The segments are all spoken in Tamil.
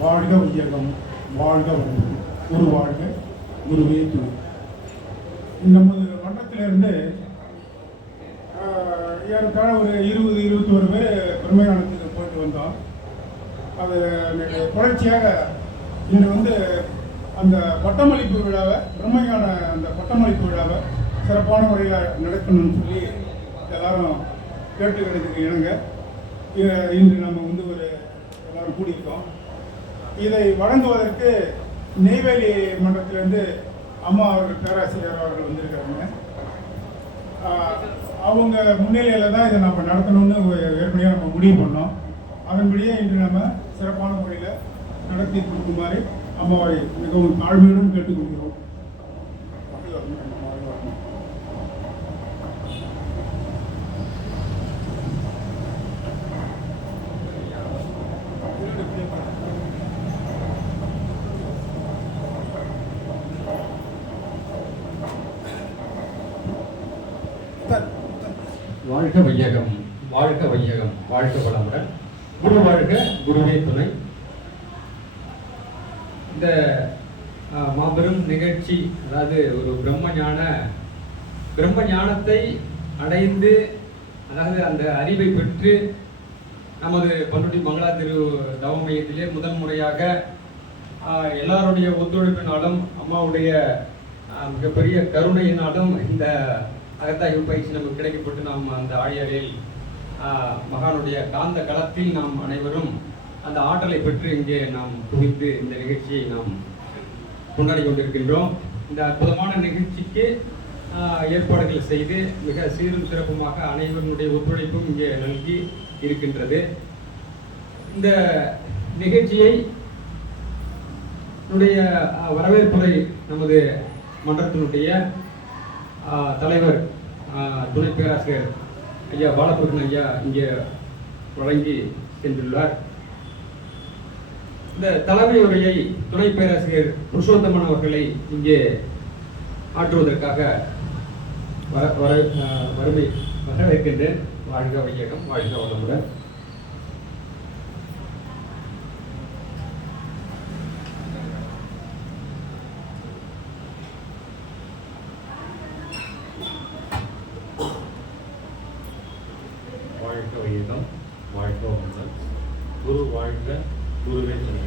வாழ்க வையகம், வாழ்க வளமுடன், குரு வாழ்க, குருவே துணை. நமது மன்றத்திலிருந்து ஏறத்தாழ ஒரு 20-21 பேர் பிரம்மஞானத்துக்கு போயிட்டு வந்தோம். அது தொடர்ச்சியாக இன்று அந்த பட்டமளிப்பு விழாவை, பிரம்மஞான அந்த பட்டமளிப்பு விழாவை சிறப்பான முறையில் நடத்தணும்னு சொல்லி எல்லாரும் கேட்டுக்கிறதுக்கு இணங்க இன்று நம்ம எல்லாரும் கூடியிருக்கோம். இதை வழங்குவதற்கு நெய்வேலி மன்றத்திலிருந்து அம்மா அவர்கள், பேராசிரியர் அவர்கள் வந்திருக்கிறாங்க. அவங்க முன்னிலையில் தான் இதை நம்ம நடத்தணும்னு ஏற்கனவே நம்ம முடிவு பண்ணோம். அதன்படியே இன்று நம்ம சிறப்பான முறையில் நடத்தி கொடுக்குமாறு அம்மாவை மிகவும் தாழ்மையுடன் கேட்டுக்கொள்கிறோம். வாழ்க வையகம், வாழ்க வையகம், வாழ்க வளமுடன், குரு வாழ்க, குருவே துணை. இந்த மாபெரும் நிகழ்ச்சி, அதாவது ஒரு பிரம்ம ஞானத்தை அடைந்து, அதாவது அந்த அறிவை பெற்று நமது பண்ருட்டி மங்களா திரு தவ மையத்திலே முதல் முறையாக எல்லாருடைய ஒத்துழைப்பினாலும் அம்மாவுடைய மிகப்பெரிய கருணையினாலும் இந்த அகத்தாய்வு பயிற்சி நமக்கு கிடைக்கப்பட்டு நாம் அந்த ஆழியறையில் மகானுடைய காந்த களத்தில் நாம் அனைவரும் அந்த ஆற்றலை பெற்று இங்கே நாம் குவித்து இந்த நிகழ்ச்சியை நாம் கொண்டாடி கொண்டிருக்கின்றோம். இந்த அற்புதமான நிகழ்ச்சிக்கு ஏற்பாடுகள் செய்து மிக சீரும் சிறப்புமாக அனைவருடைய ஒத்துழைப்பும் இங்கே நல்கி இருக்கின்றது. இந்த நிகழ்ச்சியை வரவேற்புரை நமது மன்றத்தினுடைய தலைவர் துணை பேராசிரியர் ஐயா பாலகிருஷ்ணன் ஐயா இங்கே வழங்கி சென்றுள்ளார். இந்த தலைமை உரையை துணை பேராசிரியர் புருஷோத்தமன் அவர்களை இங்கே ஆற்றுவதற்காக வரவேற்கின்றேன். வாழ்க வையகம், வாழ்க வளமுடன். வாழ்க வையகம், வாழ்க வளமுடன், குரு வாழ்க, குருவே துணை.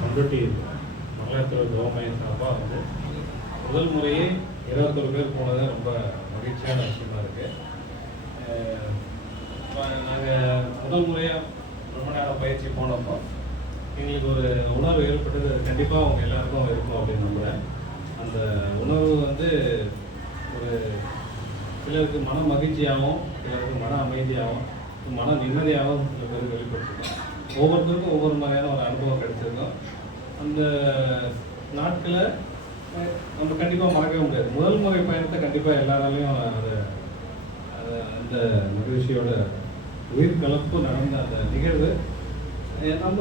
பண்ருட்டி மங்களத்தில் தவமையம் சார்பாக முதல் முறையே 21 பேர் போனது ரொம்ப மகிழ்ச்சியான விஷயமா இருக்கு. நாங்கள் முதல் முறையாக பிரம்மஞான பயிற்சி போனப்போ எங்களுக்கு ஒரு உணர்வு ஏற்பட்டது. கண்டிப்பாக அவங்க எல்லாருக்கும் இருக்கும் அப்படின்னு நம்புகிறேன். அந்த உணர்வு ஒரு சிலருக்கு மன மகிழ்ச்சியாகவும், சிலருக்கு மன அமைதியாகவும், மன நிம்மதியாகவும் சில பேருக்கு வெளிப்படுத்திருக்கோம். ஒவ்வொருத்தருக்கும் ஒவ்வொரு மாதிரியான ஒரு அனுபவம் கிடைச்சிருக்கோம். அந்த நாட்களை நம்ம கண்டிப்பாக மறக்கவே முடியாது. முதல் முறை பயணத்தை கண்டிப்பாக எல்லாராலையும் அந்த மகிழ்ச்சியோட உயிர் கலப்பு நடந்த அந்த நிகழ்வு நம்ம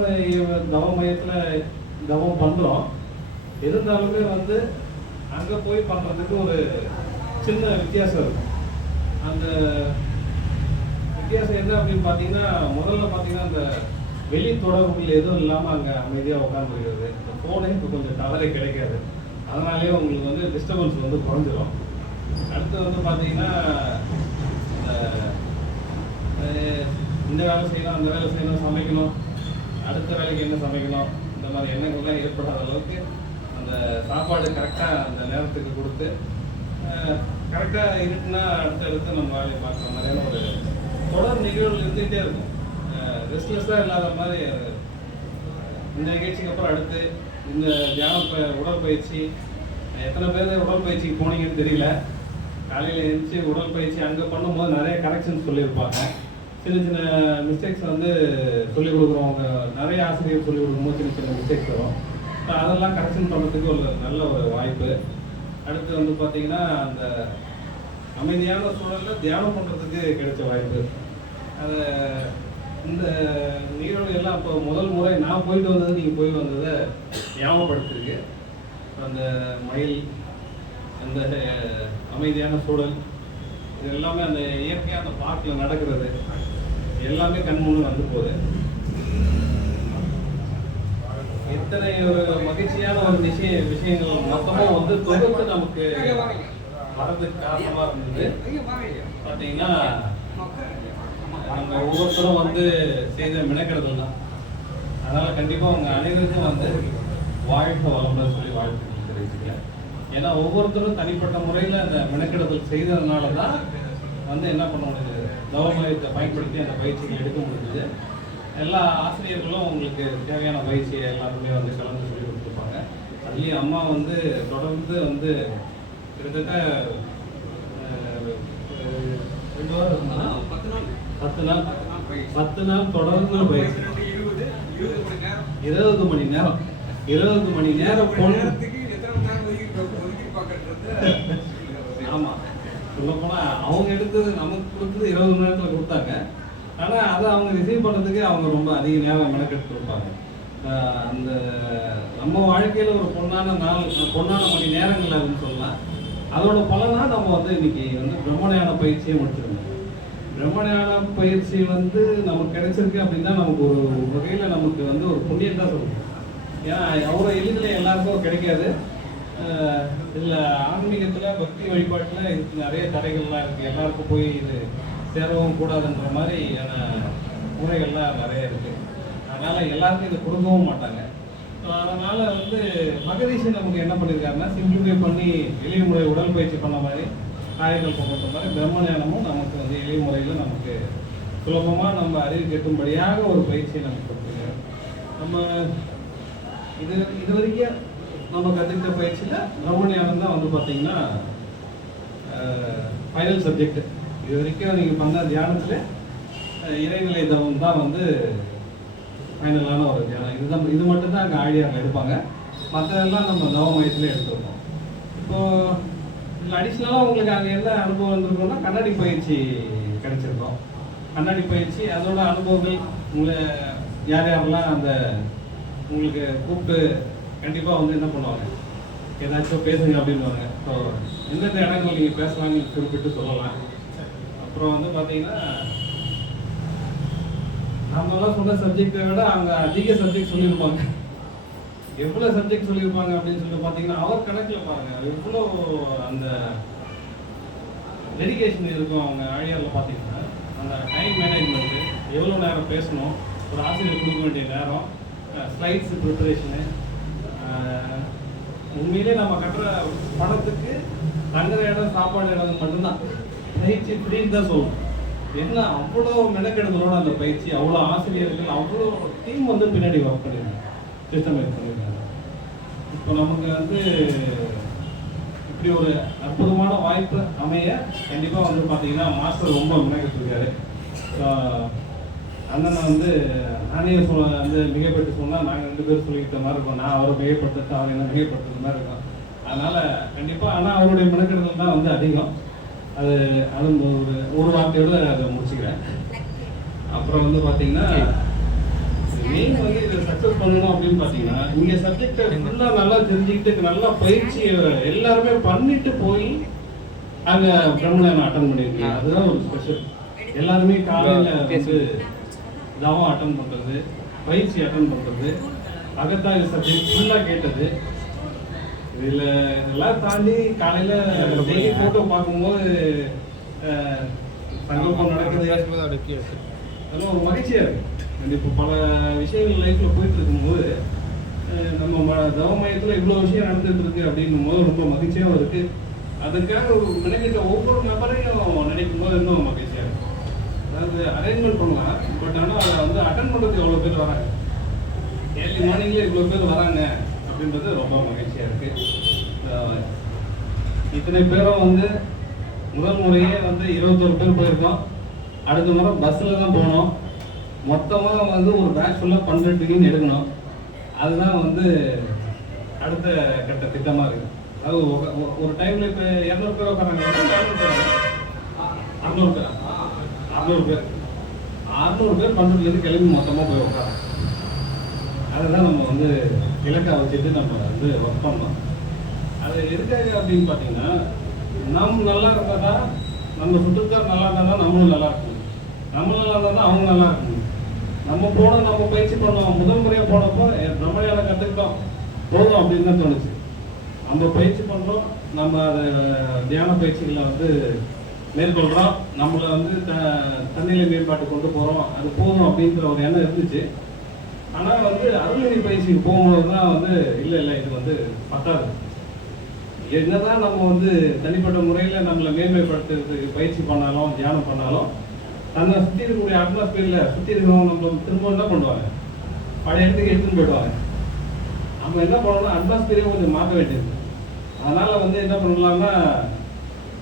தவ மையத்தில் தவம் பண்ணுறோம். இருந்தாலுமே அங்கே போய் பண்ணுறதுக்கு ஒரு சின்ன வித்தியாசம் இருக்கும். அந்த வித்தியாசம் என்ன அப்படின்னு பார்த்தீங்கன்னா, முதல்ல பார்த்தீங்கன்னா அந்த வெளி தொடர்புகள் எதுவும் இல்லாமல் அங்கே அமைதியாக உட்காந்துருக்கிறது. இந்த ஃபோனே இப்போ கொஞ்சம் டவரே கிடைக்காது. அதனாலேயே உங்களுக்கு டிஸ்டர்பன்ஸ் குறைஞ்சிரும். அடுத்து பார்த்தீங்கன்னா இந்த வேலை செய்யணும், அந்த வேலை செய்யணும், சமைக்கணும், அடுத்த வேலைக்கு என்ன சமைக்கணும், இந்த மாதிரி எண்ணங்கள்லாம் ஏற்படாத அளவுக்கு அந்த சாப்பாடு கரெக்டாக அந்த நேரத்துக்கு கொடுத்து கரெக்டாக இருட்டுனா அடுத்தடுத்து நம்ம வேலையை பார்க்குற மாதிரியான ஒரு தொடர் நிகழ்வுகள் இருந்துகிட்டே இருக்கும். ரெஸ்ட்லெஸ்ஸாக இல்லாத மாதிரி இந்த நிகழ்ச்சிக்கு அப்புறம் அடுத்து இந்த உடற்பயிற்சி எத்தனை பேர் உடற்பயிற்சிக்கு போனீங்கன்னு தெரியல. காலையில் எழுந்துச்சு உடற்பயிற்சி அங்கே பண்ணும்போது நிறைய கரெக்ஷன்ஸ் சொல்லியிருப்பாங்க. சின்ன சின்ன மிஸ்டேக்ஸ் சொல்லிக் கொடுக்குறவங்க, நிறைய ஆசிரியர் சொல்லிக் கொடுக்கும்போது சின்ன சின்ன மிஸ்டேக்ஸ் வரும். அதெல்லாம் கரெக்ஷன் பண்ணுறதுக்கு ஒரு நல்ல ஒரு வாய்ப்பு. அடுத்து பார்த்தீங்கன்னா அந்த அமைதியான சூழலில் தியானம் பண்ணுறதுக்கு கிடைச்ச வாய்ப்பு. அதை இந்த நிகழ்வு எல்லாம் இப்போ முதல் முறை நான் போயிட்டு வந்தது, நீங்கள் போய் வந்ததை ஞாபகப்படுத்திருக்கு. அந்த மயில், அந்த அமைதியான சூழல், இது எல்லாமே அந்த இயற்கையாக அந்த பார்க்கில் நடக்கிறது எல்லாமே கண் முன்னு வந்து போகுது. இத்தனை ஒரு மகிழ்ச்சியான ஒரு விஷயங்கள் மொத்தமும் வந்து தொகுத்து நமக்கு வரதுக்கு காரணமா இருந்தது. பார்த்தீங்கன்னா நம்ம ஒவ்வொருத்தரும் வந்து செய்த மெனக்கெடுதல் தான். அதனால கண்டிப்பா உங்க அனைவருக்கும் வந்து வாழ்க்கை வளமுடன் சொல்லி வாழ்த்துக்கள் தெரிவிச்சுக்கிறேன். ஏன்னா ஒவ்வொருத்தரும் தனிப்பட்ட முறையில் அந்த மெனக்கெடுதல் செய்ததுனால தான் வந்து என்ன பண்ண முடியுது, தவமயத்தை பயன்படுத்தி அந்த பயிற்சிகள் எடுக்க முடியுது. எல்லா ஆசிரியர்களும் உங்களுக்கு தேவையான பயிற்சியை எல்லாருமே வந்து கலந்து சொல்லி கொடுத்துருப்பாங்க. அதுலேயும் அம்மா வந்து தொடர்ந்து வந்து கிட்டத்தட்ட 2 வாரம் 10 நாள் தொடர்ந்து பயிற்சி 20 மணி நேரம் 20 மணி நேரம் ஆமா சொல்ல போனா அவங்க எடுத்தது நமக்கு கொடுத்தது 20 மணி நேரத்துல கொடுத்தாங்க. ஆனா அதை அவங்க ரிசீவ் பண்றதுக்கு அவங்க ரொம்ப அதிக நேரம் மெனக்கெட்டு கொடுப்பாங்க. அந்த நம்ம வாழ்க்கையில ஒரு பொன்னான மணி நேரங்கள் அப்படின்னு சொல்லலாம். அதோட பலனா நம்ம வந்து இன்னைக்கு வந்து பிரம்மஞான பயிற்சியை முடிச்சிருக்கோம். பிரம்மஞான பயிற்சி வந்து நமக்கு கிடைச்சிருக்கு அப்படின்னா நமக்கு ஒரு வகையில் நமக்கு வந்து ஒரு புண்ணியம் தான் சொல்லணும். ஏன்னா அவ்வளோ எளிதில் எல்லாருக்கும் கிடைக்காது. இதில் ஆன்மீகத்தில் பக்தி வழிபாட்டில் இதுக்கு நிறைய தடைகள்லாம் இருக்குது. எல்லாருக்கும் போய் இது சேரவும் கூடாதுன்ற மாதிரியான முறைகள்லாம் நிறைய இருக்குது. அதனால் எல்லாருக்கும் இது கொடுக்கவும் மாட்டாங்க. அதனால் வந்து மகரிஷி நமக்கு என்ன பண்ணியிருக்காருன்னா சிம்பிளிஃபை பண்ணி எளிய முறை உடற்பயிற்சி பண்ண மாதிரி காயங்கள் போன்ற மாதிரி பிரம்மஞானமும் நமக்கு வந்து எளிய முறையில் நமக்கு சுலபமாக நம்ம அறிவு கெட்டும்படியாக ஒரு பயிற்சியை நமக்கு கொடுத்துருக்காரு. நம்ம இது வரைக்கும் நம்ம கற்றுக்கிட்ட பயிற்சியில் பிரம்மஞானம் தான் வந்து பார்த்தீங்கன்னா ஃபைனல் சப்ஜெக்ட். இது வரைக்கும் நீங்கள் பண்ண தியானத்தில் இறைநிலை தவம் தான் வந்து ஃபைனலான ஒரு தியானம். இது மட்டும்தான் அங்கே ஆழியாக எடுப்பாங்க. மற்றதெல்லாம் நம்ம தவ மையத்தில் எடுத்துருக்கோம். இப்போது இதில் அடிஷ்னலாக உங்களுக்கு அங்கே என்ன அனுபவம் இருந்திருக்கோம்னா கண்ணாடி பயிற்சி கிடைச்சிருக்கோம். கண்ணாடி பயிற்சி அதோட அனுபவங்கள் உங்களை யாரெல்லாம் அந்த உங்களுக்கு கூப்பிட்டு கண்டிப்பாக வந்து என்ன பண்ணுவாங்க, ஏதாச்சும் பேசுங்க அப்படின்வாங்க. ஸோ எந்தெந்த இடங்கள் நீங்கள் பேசலாம்னு குறிப்பிட்டு சொல்லலாம். அப்புறம் வந்து பார்த்தீங்கன்னா நம்மளாம் சொன்ன சப்ஜெக்டை விட அவங்க அதிக சப்ஜெக்ட் சொல்லியிருப்பாங்க. எவ்வளோ சப்ஜெக்ட் சொல்லியிருப்பாங்க அப்படின்னு சொல்லிட்டு பார்த்தீங்கன்னா அவர் கணக்கில் பாருங்கள் எவ்வளோ அந்த டெடிகேஷன் இருக்கும். அவங்க ஆழியாரில் பார்த்தீங்கன்னா அந்த டைம் மேனேஜ்மெண்ட்டு, எவ்வளோ நேரம் பேசணும், ஒரு ஆசிரியர் கொடுக்க வேண்டிய நேரம், ஸ்லைட்ஸ் ப்ரிப்பரேஷனு, உண்மையிலே நம்ம கட்டுற படத்துக்கு தங்குற இடம் சாப்பாடு இடம் மட்டும்தான் பயிற்சி ஃப்ரீன்னு தான் சொல்லணும். என்ன அவ்வளோ மெனக்கெடுதலோட அந்த பயிற்சி, அவ்வளோ ஆசிரியர்கள், அவ்வளோ டீம் வந்து பின்னாடி ஒர்க் பண்ணியிருக்காங்க, சிஸ்டமைஸ் பண்ணியிருக்காங்க. இப்போ நமக்கு வந்து இப்படி ஒரு அற்புதமான வாய்ப்பு அமைய கண்டிப்பாக வந்து பார்த்தீங்கன்னா மாஸ்டர் ரொம்ப மெனக்கெடுத்துருக்காரு. அண்ணனை வந்து நானே வந்து மிகைப்பட்டு சொன்னால் நாங்கள் 2 பேர் சொல்லிக்கிட்ட மாதிரி இருக்கோம். நான் அவரை மிகைப்படுத்த அவர் என்ன மிகைப்படுத்துற மாதிரி இருக்கும். அதனால் கண்டிப்பாக ஆனால் அவருடைய மெனக்கெடுதல் தான் வந்து அதிகம். அது ஒரு வார்த்தையோட அதை முடிச்சுக்கிறேன். அப்புறம் வந்து பார்த்தீங்கன்னா மெயின் வந்து இதை சக்ஸஸ் பண்ணணும் அப்படின்னு பார்த்தீங்கன்னா இங்கே சப்ஜெக்டை ஃபுல்லாக நல்லா தெரிஞ்சுக்கிட்டு நல்லா பயிற்சி எல்லாருமே பண்ணிட்டு போய் அங்கே பிரம்மஞானம் அட்டன் பண்ணியிருக்கீங்க. அதுதான் ஒரு ஸ்பெஷல். எல்லாருமே காலையில் வந்து தவம் அட்டன் பண்ணுறது, பயிற்சி அட்டன் பண்ணுறது, அகத்தாய்வு சப்ஜெக்ட் ஃபுல்லாக கேட்டது. இதெல்லாம் தாண்டி காலையில் டெய்லி ஃபோட்டோ பார்க்கும்போது சங்கல்பம் நடக்குது, அதெல்லாம் ஒரு மகிழ்ச்சியாக இருக்குது. இப்போ பல விஷயங்கள் லைஃப்பில் போயிட்டு இருக்கும்போது நம்ம தவ மையத்தில் இவ்வளோ விஷயம் நடந்துட்டு இருக்கு அப்படின்னும் போது ரொம்ப மகிழ்ச்சியாகவும் இருக்குது. அதுக்காக ஒரு மெனக்கிட்ட ஒவ்வொரு நபரையும் நினைக்கும் போது இன்னும் மகிழ்ச்சியாக இருக்கும். அதாவது அரேஞ்ச்மெண்ட் பண்ணலாம், பட் ஆனால் அதை வந்து அட்டன் பண்ணுறதுக்கு எவ்வளோ பேர் வராங்க, ஏர்லி மார்னிங்லேயே இவ்வளோ பேர் வராங்க அப்படின்றது ரொம்ப மகிழ்ச்சியாக இருக்குது. இத்தனை பேரும் வந்து முதல் முறையே வந்து 21 பேர் போயிருக்கோம். அடுத்த முறை பஸ்ஸில் தான் போனோம். மொத்தமாக வந்து ஒரு பேட்ச் ஃபுல்லாக 12 டிக்கெட் எடுக்கணும். அதுதான் வந்து அடுத்த கட்ட திட்டமாக இருக்குது. அது ஒரு டைமில் இப்போ 200 பேர் உட்காராங்க, 600 பேர் 600 பேர் 12 கிளம்பி மொத்தமாக போய் உட்காரோம். அதுதான் நம்ம வந்து இலக்காக வச்சுட்டு நம்ம வந்து ஒர்க் பண்ணோம். அது எதுக்காக அப்படின்னு பார்த்தீங்கன்னா நம்ம நல்லா இருந்தால் தான் நம்ம சுற்றுத்தார் நல்லா இருந்தால் தான் நம்மளும் நல்லா இருக்கணும், நம்மளும் நல்லா இருந்தால் தான் அவங்க நல்லா இருக்கணும். நம்ம போனோம், நம்ம பயிற்சி பண்ணோம், முதல் முறையாக போனப்போ நம்மளையான கற்றுக்கிட்டோம் போதும் அப்படின்னு தான் தோணுச்சு. நம்ம பயிற்சி பண்ணுறோம், நம்ம அதை தியான பயிற்சிகளை வந்து மேற்கொள்கிறோம், நம்மளை வந்து தன்னிலை மேம்பாட்டு கொண்டு போகிறோம், அது போதும் அப்படின்ற ஒரு எண்ணம் இருந்துச்சு. ஆனால் வந்து அருள்நிலை பயிற்சிக்கு போகும்போது தான் வந்து இல்லை இது வந்து பத்தாது. என்னதான் நம்ம வந்து தனிப்பட்ட முறையில் நம்மளை மேன்மைப்படுத்துறதுக்கு பயிற்சி பண்ணாலும் தியானம் பண்ணாலும் தன்னை சுற்றி இருக்கக்கூடிய அட்மாஸ்பியரில் சுற்றி இருக்கிறவங்க நம்ம திரும்ப என்ன பண்ணுவாங்க, பழைய இடத்துக்கு எடுத்துன்னு போயிடுவாங்க. நம்ம என்ன பண்ணணும்னா அட்மாஸ்பியரையும் கொஞ்சம் மாற்ற வேண்டியது. அதனால் வந்து என்ன பண்ணலாம்னா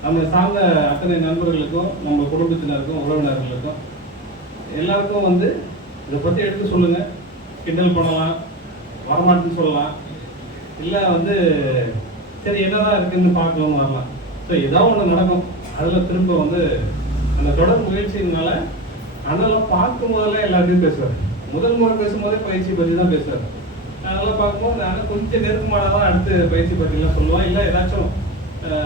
நம்ம சார்ந்த அத்தனை நண்பர்களுக்கும் நம்ம குடும்பத்தினருக்கும் உறவினர்களுக்கும் எல்லாருக்கும் வந்து இதை பற்றி எடுத்து சொல்லுங்கள். கிண்டல் பண்ணலாம், வரமாட்டேன்னு சொல்லலாம், இல்லை வந்து சரி என்னதான் இருக்குன்னு பார்க்கலாம்னு வரலாம். ஸோ ஏதாவது ஒன்று நடக்கும். அதில் திரும்ப வந்து அந்த தொடர் முயற்சியினால அதெல்லாம் பார்க்கும் போதெல்லாம் எல்லாத்தையும் பேசுவார். முதல் முறை பேசும்போதே பயிற்சி பற்றி தான் பேசுவார். அதெல்லாம் பார்க்கும்போது நான் கொஞ்சம் நெருக்கமான தான் அடுத்து பயிற்சி பற்றிலாம் சொல்லுவேன். இல்லை ஏதாச்சும்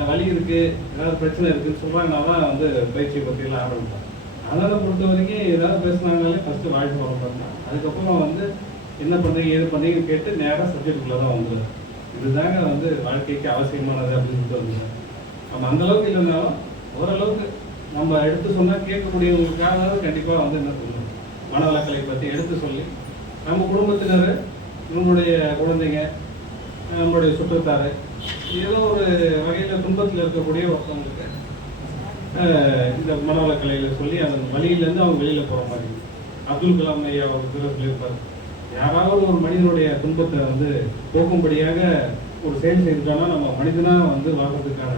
வலி இருக்குது, ஏதாவது பிரச்சனை இருக்குதுன்னு சொல்கிறாங்கன்னா தான் வந்து பயிற்சியை பற்றிலாம் ஆரம்பிப்பேன். அதனால் பொறுத்த வரைக்கும் ஏதாவது பேசுனாங்கனாலே ஃபஸ்ட்டு வாழ்க்கை வளர்ப்பாங்க. அதுக்கப்புறம் வந்து என்ன பண்ணுறீங்க ஏது பண்ணுறீங்கன்னு கேட்டு நேராக சப்ஜெக்டுக்குள்ளே தான் வந்துடுது. இதுதாங்க வந்து வாழ்க்கைக்கு அவசியமானது அப்படின்னு சொல்லிட்டு வந்துடுவேன். நம்ம அந்தளவுக்கு இல்லைனாலும் ஓரளவுக்கு நம்ம எடுத்து சொன்னால் கேட்கக்கூடியவங்களுக்காக கண்டிப்பாக வந்து என்ன சொல்லணும், மனவளக்கலை பற்றி எடுத்து சொல்லி நம்ம குடும்பத்தினர், நம்மளுடைய குழந்தைங்க, நம்மளுடைய சுற்றத்தார் ஏதோ ஒரு வகையில் துன்பத்தில் இருக்கக்கூடிய ஒருத்தவங்களுக்கு இந்த மனவளக்கலையில் சொல்லி அந்த வழியிலேருந்து அவங்க வெளியில் போகிற மாதிரி. அப்துல் கலாம் ஐயா ஒரு பேர் சொல்லியிருப்பார், யாராவது ஒரு மனிதனுடைய துன்பத்தை வந்து போக்கும்படியாக ஒரு செயல் செய்துட்டோம்னா நம்ம மனிதனாக வந்து வாழ்றதுக்கான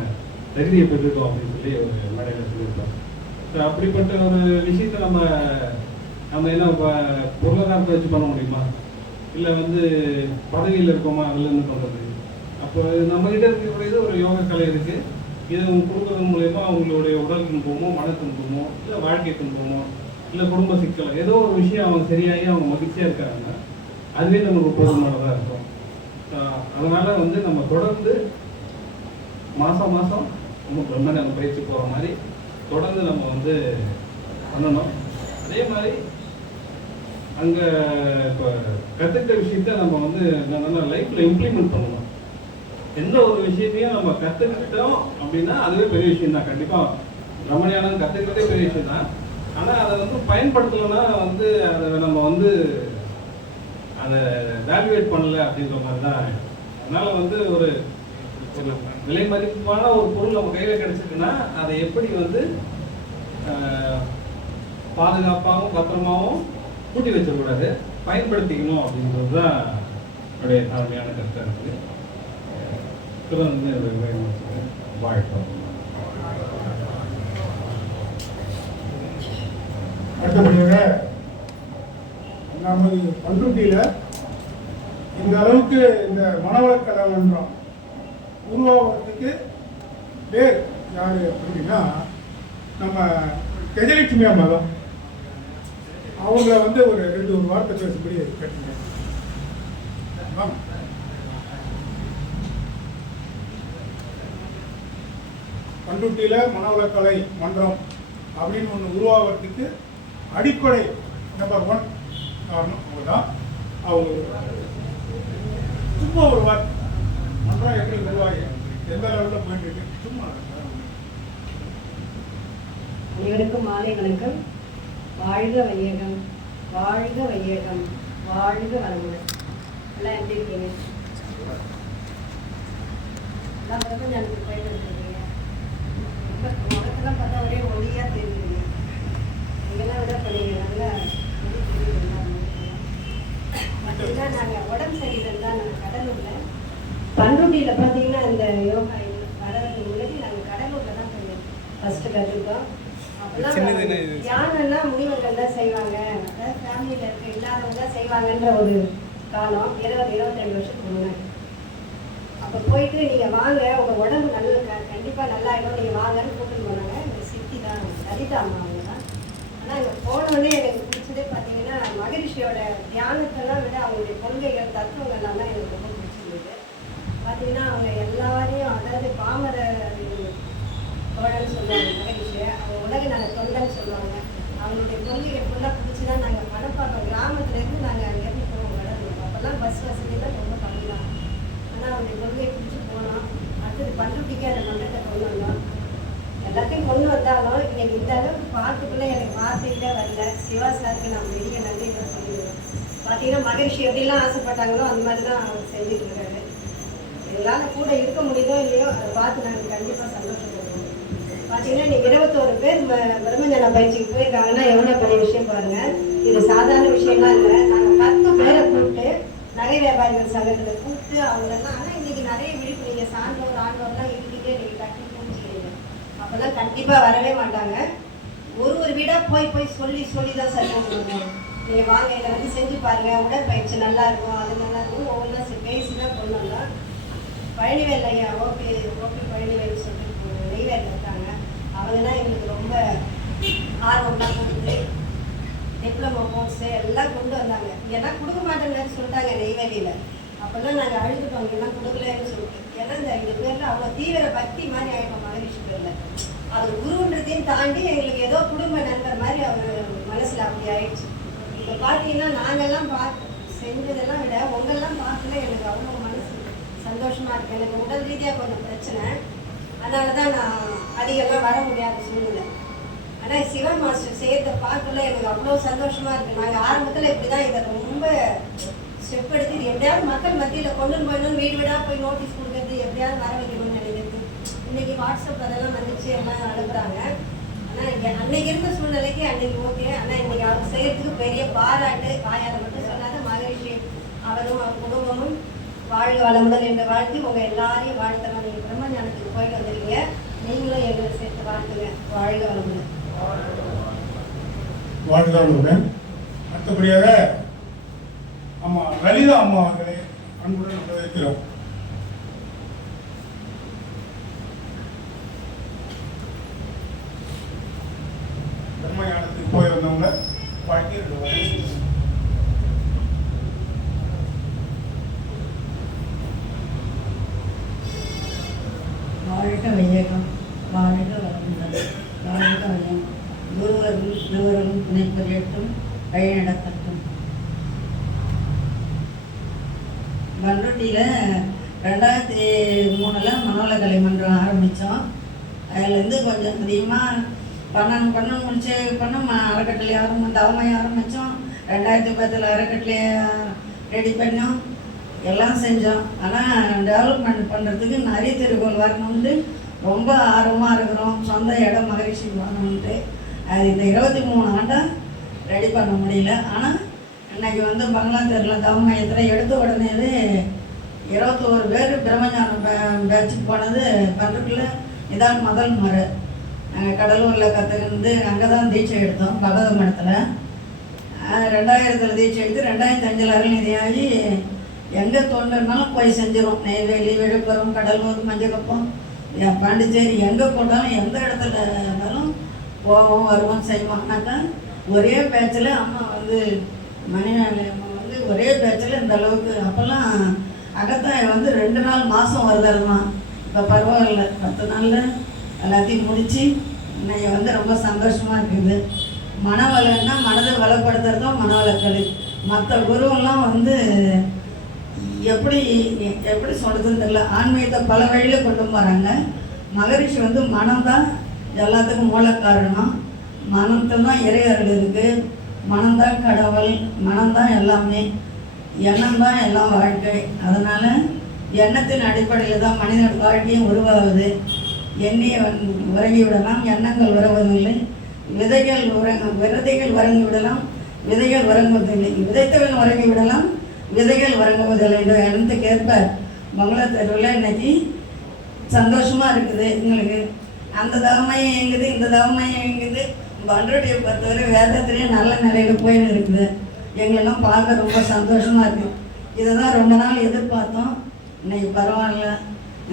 தகுதியை பெற்றிருக்கோம் அப்படின்னு சொல்லி ஒரு மேடையில் சொல்லியிருப்பார். ஸோ அப்படிப்பட்ட ஒரு விஷயத்தை நம்ம என்ன பொருளாதாரத்தை வச்சு பண்ண முடியுமா, இல்லை வந்து பதவியில் இருக்கோமா, அதில் இருந்து பண்ணுறது. அப்போ நம்மகிட்ட இருக்கக்கூடியது ஒரு யோக கலை இருக்குது. இது கொடுக்கறது மூலயமா அவங்களுடைய உடல் துன்பமோ, மன துன்பமோ, இல்லை வாழ்க்கை துன்பமோ, இல்லை குடும்ப சிக்கல், ஏதோ ஒரு விஷயம் அவங்க சரியாகி அவங்க மகிழ்ச்சியாக இருக்காங்கன்னா அதுவே நமக்கு போதுமானதாக இருக்கும். அதனால் வந்து நம்ம தொடர்ந்து மாதம் நம்ம பிரம்ம பயிற்சி போகிற மாதிரி தொடர்ந்து நம்ம வந்து பண்ணணும். அதே மாதிரி அங்கே இப்போ கற்றுக்கிட்ட விஷயத்த நம்ம வந்து என்னென்னா லைஃப்பில் இம்ப்ளிமெண்ட் பண்ணணும். எந்த ஒரு விஷயத்தையும் நம்ம கற்றுக்கிட்டோம் அப்படின்னா அதுவே பெரிய விஷயம் தான். கண்டிப்பாக ரமணியானம் கற்றுக்கிறதே பெரிய விஷயம் தான். ஆனால் அதை வந்து பயன்படுத்தலைன்னா வந்து அதை நம்ம வந்து அதை வேல்யூவேட் பண்ணலை அப்படின்ற மாதிரி தான். அதனால் வந்து ஒரு விலை மதிப்பான ஒரு பொருள் நம்ம கையில் கிடைச்சிருக்குன்னா அதை எப்படி வந்து பாதுகாப்பாகவும் பத்திரமாகவும் கூட்டி வச்சிடக்கூடாது, பயன்படுத்திக்கணும் அப்படின்றது தான் என்னுடைய தாழ்மையான கருத்தாக இருக்குது. வாழ்க்கை அடுத்தபடியாக நமது பண்ருட்டியில் இந்த அளவுக்கு இந்த மனவளக்கலை மன்றம் உருவாகிறதுக்கு பேர் யார் அப்படின்னா நம்ம கஜலட்சுமி அம்மா தான். அவங்க வந்து ஒரு 2 வார்த்தை பேசும்படி கேட்டுங்க. பண்ருட்டியில் மனவளக்கலை மன்றம் அப்படின்னு ஒன்று உருவாகிறதுக்கு அடிப்படை நம்பர் 1 காரணம் அவங்க தான். அவங்க சும்மா ஒரு வார்த்தை மன்றம் எப்படி உருவாகி எந்த லெவலில் போயிட்டு இருக்கு சும்மா. அனைவருக்கும் மாலை வணக்கம். வாழ்க வையகம், வாழ்க வையகம், வாழ்க வளமுடன். எல்லாம் எப்படி இருக்கீங்க? எல்லாம் பிரபஞ்சத்துக்கு போயிட்டு இருக்கீங்க. முகத்தெல்லாம் பார்த்தா ஒரே ஒளியாக தெரியுது. நீங்கள்லாம் விட பண்ணீங்க நல்லா. பார்த்தீங்கன்னா நாங்கள் உடம்பு சரியில்லைன்னு தான் நாங்கள் கடலூரில் பண்ருட்டியில் பார்த்தீங்கன்னா இந்த யோகா வரதுக்கு முன்னாடி நாங்கள் கடலூரில் தான் ஃபஸ்ட்டு கற்றுக்கிட்டோம். அப்போல்லாம் தியானம்லாம் முனிவர்கள் தான் செய்வாங்க, அதாவது ஃபேமிலியில் இருக்க இல்லாதவங்க தான் செய்வாங்கன்ற ஒரு காலம் 20-22 வருஷத்துக்கு முன்னாடி. அப்போ போயிட்டு நீங்கள் வாங்க, உங்கள் உடம்பு நல்ல கண்டிப்பாக நல்லா ஆகிடும், நீங்கள் வாங்கன்னு கூப்பிட்டு போனாங்க. இந்த சித்தி தான் லலிதா அம்மா அவங்க தான். ஆனால் இங்கே போனோடனே எனக்கு பிடிச்சதே பார்த்தீங்கன்னா மகரிஷியோட தியானத்தெல்லாம் விட அவங்களுடைய கொள்கைகள் தத்துவங்கள்லாம் தான் எனக்கு ரொம்ப பிடிச்சிருந்தது. பார்த்தீங்கன்னா அவங்க எல்லாரையும், அதாவது பாமர தோழன்னு சொல்லுவாங்க மகரிஷி. அவங்க உலக நல தொண்டன்னு சொல்லுவாங்க. அவங்களுடைய கொள்கையை ஃபுல்லாக பிடிச்சி தான் நாங்கள் மணப்பாக்கம் கிராமத்துலேருந்து நாங்கள் அங்கேருந்து போவோம் வளர்ந்தோம். அப்போல்லாம் பஸ் வசதியெல்லாம் ரொம்ப கம்மி தான். ஆனால் அவருடைய கொள்கையை பிடிச்சி போனோம். அடுத்தது பண்ருட்டிக்கு அந்த மண்டலத்தை கொண்டு வந்தோம். எல்லாத்தையும் கொண்டு வந்தாலும் இன்னைக்கு இந்த அளவுக்கு பார்த்துக்குள்ளே எனக்கு வார்த்தையிலே வரல. சிவா சாருக்கு நான் பெரிய நன்றி தான் சொல்லிடுவேன். பார்த்தீங்கன்னா மகரிஷி எப்படிலாம் ஆசைப்பட்டாங்களோ அந்த மாதிரி தான் அவர் செஞ்சுட்டு இருக்காரு. எங்களால் கூட இருக்க முடியுதோ இல்லையோ அதை பார்த்து நாங்கள் கண்டிப்பாக சந்தோஷப்படுவோம். பார்த்தீங்கன்னா இன்னைக்கு 21 பேர் பிரம்மஞான பயிற்சிக்கு போயிருக்காங்கன்னா எவ்வளோ பெரிய விஷயம் பாருங்கள். இது சாதாரண விஷயம்லாம் இல்லை. நாங்கள் 10 பேரை கூப்பிட்டு நகை வியாபாரிகள் சங்கத்தில் கூப்பிட்டு அவங்களெல்லாம், ஆனால் இன்னைக்கு நிறைய விழிப்பு நீங்கள் சான்றோர் ஆண்டோர்லாம் இருக்கிட்டே நீங்கள் கட்டி புரிஞ்சுக்கிறீங்க. அப்போல்லாம் கண்டிப்பாக வரவே மாட்டாங்க. ஒரு வீடாக போய் சொல்லி தான் சார் கூப்பிடுவாங்க. நீங்கள் வாங்க இதை வந்து செஞ்சு பாருங்கள், உடற்பயிற்சி நல்லா இருக்கும், அது நல்லா இருக்கும், ஒவ்வொன்றா பேசி தான் கொண்டு வந்தோம். பழனிவேல் ஐயா ஓபி பழனிவேல் சொல்லிட்டு நெய்வேலியில் இருக்காங்க. அவங்க தான் எங்களுக்கு ரொம்ப ஆர்வம்லாம் கொடுத்து டிப்ளமோ கோர்ஸு எல்லாம் கொண்டு வந்தாங்க. இதெல்லாம் கொடுக்க மாட்டேன்னு சொல்லிட்டாங்க நெய்வேலியில். அப்போல்லாம் நாங்கள் அழுதுட்டோம், இதெல்லாம் கொடுக்கலன்னு சொல்லிட்டு. ஏன்னா இந்த பேரில் அவ்வளோ தீவிர பக்தி மாதிரி ஆகிட்டோம் மகரிஷி பேரில். அது குருன்றதையும் தாண்டி எங்களுக்கு ஏதோ குடும்ப நண்பர் மாதிரி அவர் மனசில் அப்படி ஆயிடுச்சு. இப்போ பார்த்தீங்கன்னா நாங்கள்லாம் செஞ்சதெல்லாம் விட உங்களெல்லாம் பார்க்கல எனக்கு அவ்வளோ மனசு சந்தோஷமாக இருக்குது. எனக்கு உடல் ரீதியாக கொஞ்சம் பிரச்சனை, அதனால தான் நான் அதிகமாக வர முடியாத சூழ்நிலை. ஆனால் சிவன் மாஸ்டர் செய்கிறத பார்க்கல எனக்கு அவ்வளோ சந்தோஷமாக இருக்குது. நாங்கள் ஆரம்பத்தில் இப்படி தான் இதை ரொம்ப ஸ்டெப் எடுத்து இது எப்படியாவது மக்கள் மத்தியில் கொண்டு போயிடணும், வீடு வீடாக போய் நோட்டீஸ் கொடுக்குறது, எப்படியாவது வர வைக்கணும்னு நினைக்கிறது. இன்றைக்கி வாட்ஸ்அப் அதெல்லாம் வந்துச்சு, எல்லாம் அனுப்புகிறாங்க. ஆனால் அன்னைக்கு இருந்த சூழ்நிலைக்கு அன்னைக்கு ஓகே. ஆனால் இன்றைக்கி அவங்க செய்கிறதுக்கு பெரிய பாராட்டு. வாயால் மட்டும் சொல்லாத மகரிஷி அவரும் அவர் குடும்பமும் வாழ்க வளமுடன் என்று வாழ்த்தி உங்கள் எல்லாரையும் வாழ்த்தணும். நீங்கள் பிரம்மஞானத்துக்கு போயிட்டு வந்துருக்கீங்க, நீங்களும் எங்களை சேர்த்து வாழ்த்துங்க. வாழ்க வளமுடன். வாழ்க வளமுடன். அடுத்தபடியாக அம்மா லலிதா அம்மா அவர்களை அன்புடன் வரவேற்கிறோம். பிரம்மஞானத்துக்கு போய் வந்தவங்க வாழ்க்கை 2 வயசு. வாழ்க வையகம், வாழ்க வளமுடன், வாழ்க வளம். குருவரும் இருவரும் துணைப்பெறட்டும், வழிநடத்தட்டும். பண்ருட்டியில் 2003 மனோல கலை மன்றம் ஆரம்பித்தோம். அதுலேருந்து கொஞ்சம் அதிகமாக பண்ண முடிச்சு அறக்கட்டளை தவமையை ஆரம்பித்தோம். 2010 அறக்கட்டளையை ரெடி பண்ணோம், எல்லாம் செஞ்சோம். ஆனால் டெவலப்மெண்ட் பண்ணுறதுக்கு நிறைய திருக்கோள் வரணும்னு ரொம்ப ஆர்வமாக இருக்கிறோம். சொந்த இடம் மகரிஷி வரணுன்ட்டு அது இந்த 23 ஆண்டாக ரெடி பண்ண முடியல. ஆனால் இன்றைக்கி வந்து பங்களா தெருவில் தவமையத்தில் எடுத்த உடனேவே 21 பேர் பிரம்மஞானம் பேட்சுக்கு போனது பண்ருட்டில் இதான் முதல் முறை. நாங்கள் கடலூரில் கற்றுக்கிட்டு அங்கே தான் தீட்சை எடுத்தோம் பகவத மடத்தில். 2000 தீட்சை எடுத்து 2005 அருள்நிதியாகி எங்கே தோன்றனாலும் போய் செஞ்சிடும். நெய்வேலி, விழுப்புரம், கடலூர், மஞ்சக்கப்பம், பாண்டிச்சேரி எங்கே போட்டாலும் எந்த இடத்துல இருந்தாலும் போவோம் வருவோம் செய்வோம்னாக்கா ஒரே பேச்சில் அம்மா வந்து மணிநாளி அம்மா வந்து ஒரே பேச்சில் இந்த அளவுக்கு. அப்போல்லாம் அகத்தாய் வந்து 2 நாள் மாதம் வருதுதான். இப்போ பரவாயில்ல, 10 நாளில் எல்லாத்தையும் முடித்து இன்னைக்கு வந்து ரொம்ப சந்தோஷமாக இருக்குது. மனவளன்னா மனதை வளப்படுத்துறதும் மனவளக்கலை. மற்ற குருவெல்லாம் வந்து எப்படி சொல்கிறதுன்னு தெரியல, ஆன்மீகத்தை பல வழியில் கொண்டு போகிறாங்க. மகரிஷி வந்து மனம்தான் எல்லாத்துக்கும் மூல காரணம். மனத்தில் தான் இறையர்கள் இருக்குது, மனம்தான் கடவுள், மனம்தான் எல்லாமே, எண்ணம் தான் எல்லாம் வாழ்க்கை. அதனால் எண்ணத்தின் அடிப்படையில் தான் மனிதன் வாழ்க்கையும் உருவாகுது. எண்ணிய உறங்கிவிடலாம், எண்ணங்கள் உறவதில்லை. விதைகள் உறங்கிவிடலாம், விதைகள் உறங்குவதில்லை. விதைத்தவன் உறங்கிவிடலாம், விதைகள் உறங்குவதில்லை. என்ற எண்ணத்துக்கு ஏற்ப பங்களா தெருவில் இன்னைக்கு சந்தோஷமாக இருக்குது எங்களுக்கு. அந்த தவமையும் இயங்குது, இந்த தவமையும் இயங்குது. பண்ருட்டியை பொறுத்தவரை வேதத்துலேயும் நல்ல நிலையில் போயின்னு இருக்குது. எங்களெல்லாம் பார்க்க ரொம்ப சந்தோஷமாக இருக்குது. இதை தான் ரொம்ப நாள் எதிர்பார்த்தோம். இன்னைக்கு பரவாயில்ல,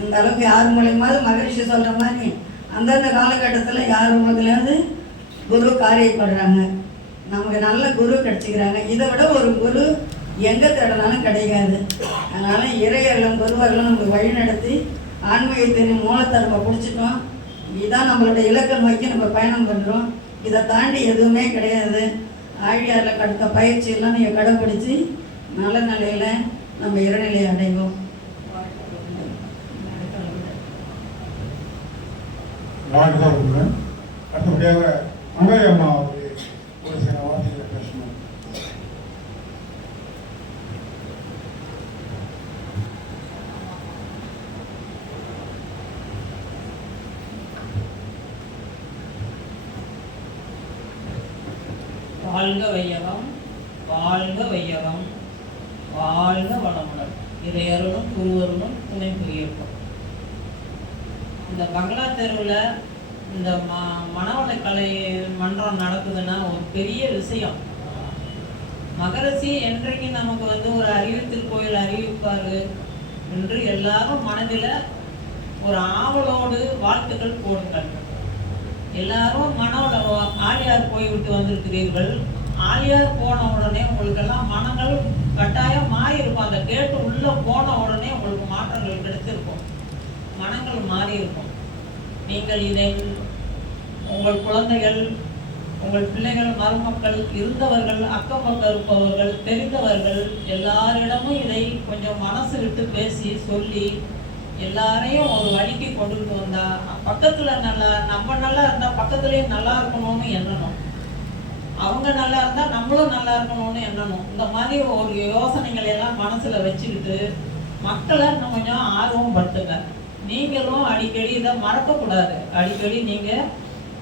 இந்த அளவுக்கு யார் மூலியமாவது மகிழ்ச்சி சொல்கிற மாதிரி அந்தந்த காலகட்டத்தில் யார் மூலத்துலேயாவது குரு காரியப்படுறாங்க. நமக்கு நல்ல குரு கிடச்சிக்கிறாங்க. இதை விட ஒரு குரு எங்கே தேடனாலும் கிடைக்காது. அதனால் இறையர்களும் குருவர்களும் நமக்கு வழி நடத்தி ஆன்மீகத்தின் மூலத்தரப்பை பிடிச்சிட்டோம். இதுதான் நம்மளுடைய இலக்கை நோக்கி நம்ம பயணம் பண்ணுறோம். இதை தாண்டி எதுவுமே கிடையாது. ஆழியாரில் கொடுத்த பயிற்சியெல்லாம் நீங்கள் கடைப்பிடிச்சி நல்ல நிலையில் நம்ம இறைநிலையை அடைவோம். வாழ்க்கை அடுத்தபடியாக அங்காயம்மா ஒரு சில வார்த்தைகளை பேசணும். வாழ்க வையகம், வாழ்க வையகம், வாழ்க வளமுடன். இறையருளும் குருவருளும் துணை புரியப்போம். இந்த பங்களா தெருவில் இந்த மனவளக்கலை மன்றம் நடக்குதுன்னா ஒரு பெரிய விஷயம். மகரிஷி என்றைக்கு நமக்கு ஒரு அறிவித்தல் கோயில் அறிவிப்பார் என்று எல்லாரும் மனதில் ஒரு ஆவலோடு வாழ்த்துக்கள் போடுங்கள். எல்லாரும் ஆலியார் போய்விட்டு வந்திருக்கிறீர்கள். ஆலியார் போன உடனே உங்களுக்கெல்லாம் மனங்கள் கட்டாயம் மாறி இருக்கும். அந்த கேட்டு உள்ளே போன உடனே உங்களுக்கு மாற்றங்கள் கிடைத்திருக்கும், மனங்கள் மாறி இருக்கும். நீங்கள் இதை உங்கள் குழந்தைகள், உங்கள் பிள்ளைகள், மருமக்கள், இருந்தவர்கள், அக்கம் பக்கம் இருப்பவர்கள், தெரிந்தவர்கள் எல்லாரிடமும் இதை கொஞ்சம் மனசு விட்டு பேசி சொல்லி எல்லாரையும் ஒரு வழிக்கு கொண்டுகிட்டு வந்தா பக்கத்துல நம்ம நல்லா இருந்தா பக்கத்துலயும் நல்லா இருக்கணும்னு எண்ணணும். அவங்க நல்லா இருந்தா நம்மளும் நல்லா இருக்கணும்னு எண்ணணும். இந்த மாதிரி ஒரு யோசனைகளை எல்லாம் மனசுல வச்சுக்கிட்டு மக்களை இன்னும் கொஞ்சம் ஆர்வம் படுத்துங்க. நீங்களும் அடிக்கடி இதை மறக்கக்கூடாது. அடிக்கடி நீங்க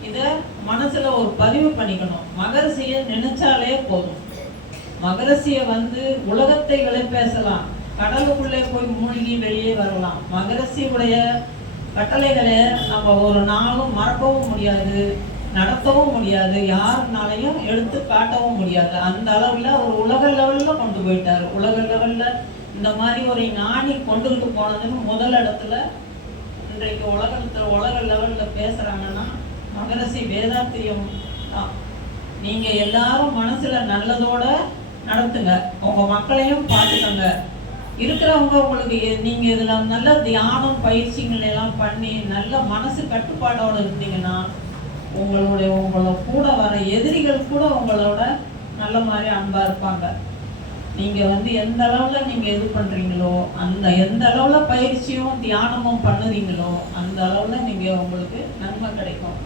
இதை மனசுல ஒரு பதிவு பண்ணிக்கணும். மகரிஷியை நினைச்சாலே போதும். மகரிஷியை உலகத்தை விலை பேசலாம், கடலுக்குள்ளே போய் மூழ்கி வெளியே வரலாம். மகரிஷியுடைய கட்டளைகளை நம்ம ஒரு நாளும் மறக்கவும் முடியாது, நடத்தவும் முடியாது, யாருனாலையும் எடுத்து காட்டவும் முடியாது. அந்த அளவில் அவர் உலக லெவலில் கொண்டு போயிட்டார். உலக லெவலில் இந்த மாதிரி ஒரு ஞானி கொண்டுகிட்டு போனதுன்னு முதல் இடத்துல இன்றைக்கு உலக லெவலில் பேசுகிறாங்கன்னா மகரிஷி வேதாத்திரியம் தான். நீங்கள் எல்லாரும் மனசில் நல்லதோட நடத்துங்க. உங்கள் மக்களையும் பார்த்துக்கங்க. இருக்கிறவங்க உங்களுக்கு நீங்கள் இதில் நல்ல தியானம் பயிற்சிகள் எல்லாம் பண்ணி நல்ல மனசு கட்டுப்பாடோடு இருந்தீங்கன்னா உங்களை கூட வர எதிரிகள் கூட உங்களோட நல்ல மாதிரி அன்பாக இருப்பாங்க. நீங்கள் எந்த அளவில் நீங்கள் இது பண்ணுறீங்களோ, அந்த எந்த அளவில் பயிற்சியும் தியானமும் பண்ணுறீங்களோ அந்த அளவில் நீங்கள் உங்களுக்கு நன்மை கிடைக்கும்.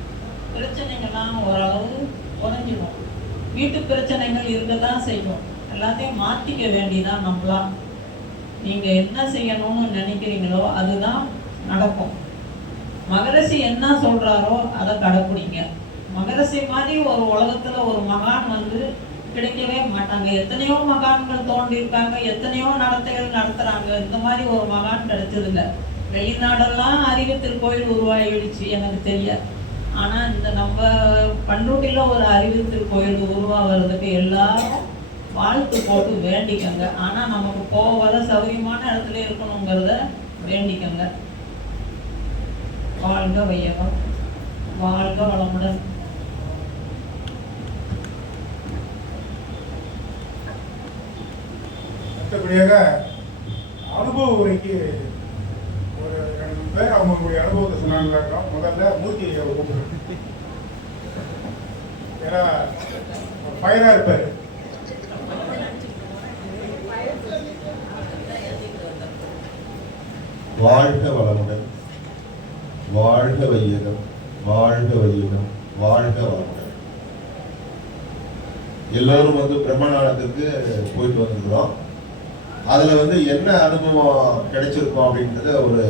பிரச்சனைகள்லாம் ஓரளவு குறைஞ்சிடும். வீட்டு பிரச்சனைகள் இருக்க தான் செய்யும். எல்லாத்தையும் மாற்றிக்க வேண்டியதான் நம்மளா. நீங்கள் என்ன செய்யணும்னு நினைக்கிறீங்களோ அதுதான் நடக்கும். மகரிஷி என்ன சொல்கிறாரோ அதை கடைப்பிடிங்க. மகரிஷி மாதிரி ஒரு உலகத்தில் ஒரு மகான் கிடைக்கவே மாட்டாங்க. எத்தனையோ மகான்கள் தோன்றியிருக்காங்க, எத்தனையோ நடத்தைகள் நடத்துகிறாங்க. இந்த மாதிரி ஒரு மகான் கிடைச்சதில்லை. வெளிநாடெல்லாம் அறிவித்தல் கோயில் உருவாகிடுச்சு எனக்கு தெரியாது. ஆனால் இந்த நம்ம பண்ருட்டியில் ஒரு அறிவித்தல் கோயில் உருவாகிறதுக்கு எல்லாரும் வாழ்த்து போட்டு வேண்டிக்கங்க. ஆனால் நமக்கு போக வர சௌகரியமான இடத்துல இருக்கணுங்கிறத வேண்டிக்கங்க. வாழ்க வையகம், வாழ்க வளமுடன். அடுத்தபடியாக அனுபவ உரைக்கு ஒரு 2 பேர் அவங்களுடைய அனுபவத்தை சொன்னாங்க. முதல்ல மூர்த்தி கூப்பிடுறேன். ஏன்னா ஃபயராக இருப்பார். வாழ்க வளமுடன், வாழ்க வையகம், வாழ்க வையகம், வாழ்க வளமுடன். எல்லோரும் பிரம்மநாளத்துக்கு போயிட்டு வந்திருக்கிறோம். அதுல என்ன அனுபவம் கிடைச்சிருக்கோம் அப்படின்றத ஒரு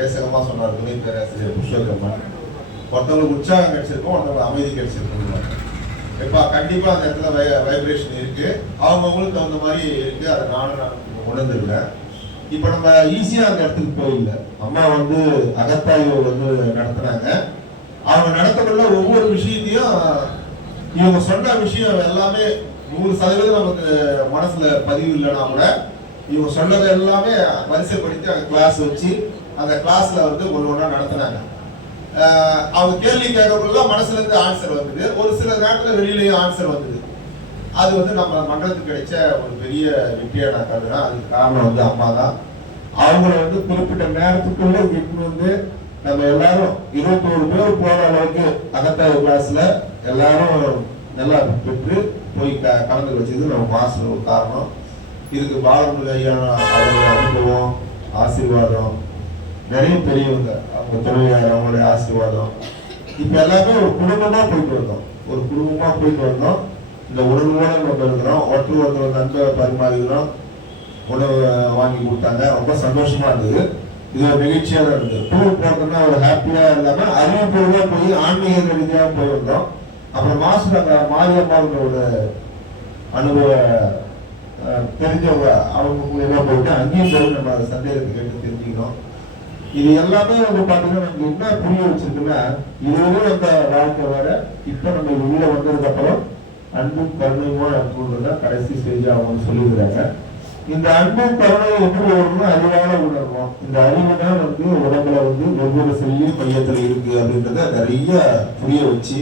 ஏசகமா சொன்னார் துணை பேராசிரியர் புஷ்பகர்மன். ஒருத்தவங்களுக்கு உற்சாகம் கிடைச்சிருக்கோம், ஒருத்தவங்களுக்கு அமைதி கிடைச்சிருக்கோம். இப்ப கண்டிப்பா அந்த இடத்துல வைப்ரேஷன் இருக்கு, அவங்கவுங்களுக்கு தகுந்த மாதிரி இருக்கு. அதை நான் உணர்ந்துருக்கேன். இப்ப நம்ம ஈஸியா அந்த இடத்துக்கு போயில்ல. அம்மா அகத்தாய்வு நடத்தினாங்க. அவங்க நடத்தப்பட்ட ஒவ்வொரு விஷயத்தையும் இவங்க சொன்ன விஷயம் எல்லாமே 100% நமக்கு மனசுல பதிவு இல்லைன்னா கூட இவங்க சொன்னதை எல்லாமே வரிசைப்படுத்தி அங்க கிளாஸ் வச்சு அந்த கிளாஸ்ல ஒன்று ஒன்றா நடத்தினாங்க. அவங்க கேள்வி கேட்கறதுக்குள்ள மனசுல இருந்து ஆன்சர் வந்தது. ஒரு சில நேரத்துல வெளியிலேயும் ஆன்சர் வந்தது. அது நம்ம மன்றத்துக்கு கிடைச்ச ஒரு பெரிய வெற்றியா நான் கருதுறேன். அதுக்கு காரணம் அம்மா தான். அவங்கள குறிப்பிட்ட நேரத்துக்குள்ள இட்டு நம்ம எல்லாரும் 21 பேர் போற அளவுக்கு அகத்தாய கிளாஸ்ல எல்லாரும் நல்லா பெற்று போய் கலந்து வச்சது நம்ம மாஸ்டர் ஒரு காரணம். இதுக்கு பாலமுருக ஐயா அவருடைய அனுபவம், ஆசீர்வாதம், நிறைய பெரியவங்க அவங்க தொழிலாளர் அவங்களுடைய ஆசீர்வாதம். இப்ப எல்லாமே ஒரு குடும்பமா போயிட்டு வந்தோம், ஒரு குடும்பமா போயிட்டு வந்தோம். இந்த உணர்வோட நம்ம இருக்கிறோம், ஒருத்தர் நண்பை பரிமாறிக்கிறோம், உணவு வாங்கி கொடுத்தாங்க, ரொம்ப சந்தோஷமா இருந்தது. இது ஒரு நிகழ்ச்சியா தான் இருந்தது. டூர் போறதுன்னா ஒரு ஹாப்பியா இல்லாம அறிவுபூர்வமா போய் ஆன்மீக ரீதியாக போய் வந்தோம். அப்புறம் மாஸ்டர் அங்க மாரியம்மாவோட அனுபவ தெரிஞ்சவங்க அவங்க மூலியமா போயிட்டு அங்கேயும் போய் நம்ம சந்தேகத்தை கேட்டு தெரிஞ்சுக்கணும். இது எல்லாமே வந்து பாத்தீங்கன்னா நமக்கு என்ன புரிய வச்சிருக்குன்னா, இதுவே அந்த வாழ்க்கை வேற. இப்ப நம்ம உள்ள வந்ததுக்கு அப்புறம் அன்பும் கருணையுமா அன்புன்றத கடைசி ஸ்டேஜ் அவங்க சொல்லிடுறாங்க. இந்த அன்பும் கருணை எப்படி வரும்னா அறிவால உணர்வோம். இந்த அறிவு தான் வந்து உடம்புல வந்து ஒவ்வொரு செல்லியும் மையத்துல இருக்கு அப்படின்றத நிறைய புரிய வச்சு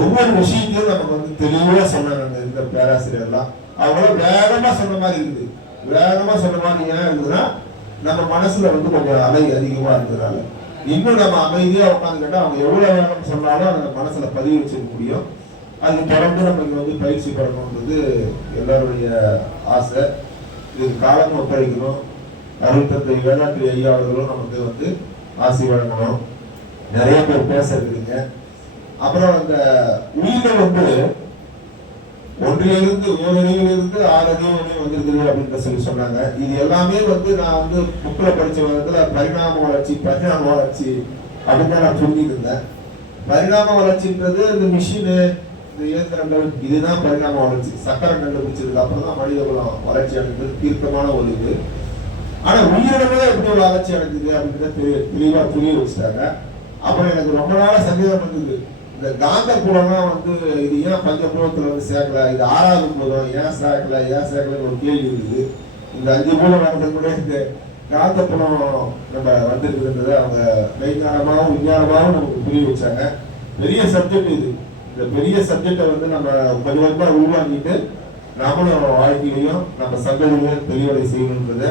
ஒவ்வொரு விஷயத்தையும் நமக்கு வந்து தெளிவா சொன்னாங்க இந்த பேராசிரியர்லாம். அவங்களும் வேகமா சொன்ன மாதிரி இருக்குது. வேகமா சொன்ன மாதிரி ஏன் இருக்குதுன்னா, நம்ம மனசுல வந்து கொஞ்சம் அலை அதிகமா இருக்கிறதுனால. இன்னும் நம்ம அமைதியா உட்காந்து கேட்டா அவங்க எவ்வளவு வேகம் சொன்னாலும் அதை மனசுல பதிவு வச்சுக்க முடியும். அதுக்கு தொடர்ந்து நம்ம இங்க வந்து பயிற்சி பெறணுன்றது எல்லாருடைய ஆசை. இதுக்கு காலம் ஒப்படைக்கணும். அருள் தந்தை வேதாத்திரி ஐயா அவர்களும் நமக்கு வந்து ஆசி வழங்கணும். நிறைய பேர் பேச இருக்குதுங்க. அப்புறம் அந்த உயிர்கள் வந்து ஒன்றிலிருந்து 1 அறிவிலிருந்து 6 அறிவு வந்திருக்குது அப்படின்னு சொல்லி சொன்னாங்க. இது எல்லாமே வந்து நான் வந்து புக்கில் படிச்ச விதத்துல பரிணாம வளர்ச்சி அப்படின்னு தான் நான் சொல்லிட்டு இருந்தேன். பரிணாம வளர்ச்சின்றது இந்த மிஷினு, இந்த இயந்திரங்கள், இதுதான் பரிணாம வளர்ச்சி. சக்கரம் கண்டுபிடிச்சதுக்கு அப்புறம் தான் மனித குலம் வளர்ச்சி அடைந்தது தீர்க்கமான ஒரு இது. ஆனா உயிரினமே எப்படி ஒரு வளர்ச்சி அடைஞ்சது அப்படின்றத தெளிவா புரிய வச்சுட்டாங்க. அப்புறம் எனக்கு ரொம்ப நாள சந்தேகம் வந்தது, இந்த காந்த புலம்லாம் வந்து இது ஏன் பஞ்சபூலத்துல வந்து சேர்க்கல, இது 6வது பூலம் ஏன் சேர்க்கலன்னு ஒரு கேள்வி இருக்குது. இந்த 5 பூலம் நடந்தது கூட இந்த காந்த புலம் நம்ம வந்திருக்குதுன்றதை அவங்க மெய்ஞானமாகவும் விஞ்ஞானமாகவும் நமக்கு புரிய வச்சாங்க. பெரிய சப்ஜெக்ட் இது. இந்த பெரிய சப்ஜெக்டை வந்து நம்ம கொஞ்சம் கொஞ்சமா உருவாக்கிட்டு நம்மளும் வாழ்க்கையிலையும் நம்ம சங்கதிகளையும் தெளிவடை செய்யணுன்றதை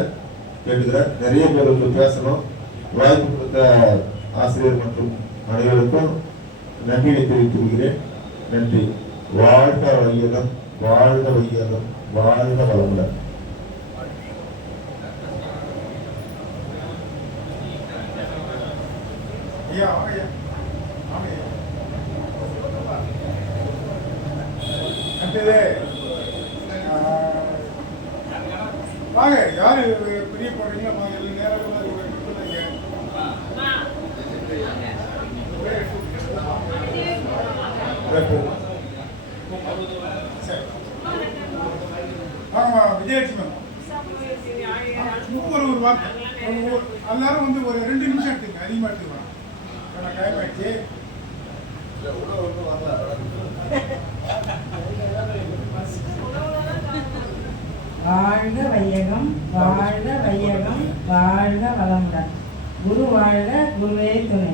கேட்டுக்கிறேன். நிறைய பேர் வந்து பேசணும். வாய்ப்பு கொடுத்த ஆசிரியர் மற்றும் அனைவருக்கும் நன்றியை தெரிவித்துக்கிறேன். நன்றி. வாழ்க வையகம், வாழ்க வையகம், வாழ்க வளமுடன். வாங்க, யாரு பெரிய போடுறீங்களா நேரம் விஜயலட்சுமி ஒரு வார்த்தை எல்லாரும் வந்து ஒரு 2 நிமிஷம் எடுத்துங்க, அதிகமாக எடுத்துக்கலாம். டைம் ஆயிடுச்சு. வாழ்க வையகம், வாழ்க வையகம், வாழ்க வளமுடன். குரு வாழ்க, குருவே துணை.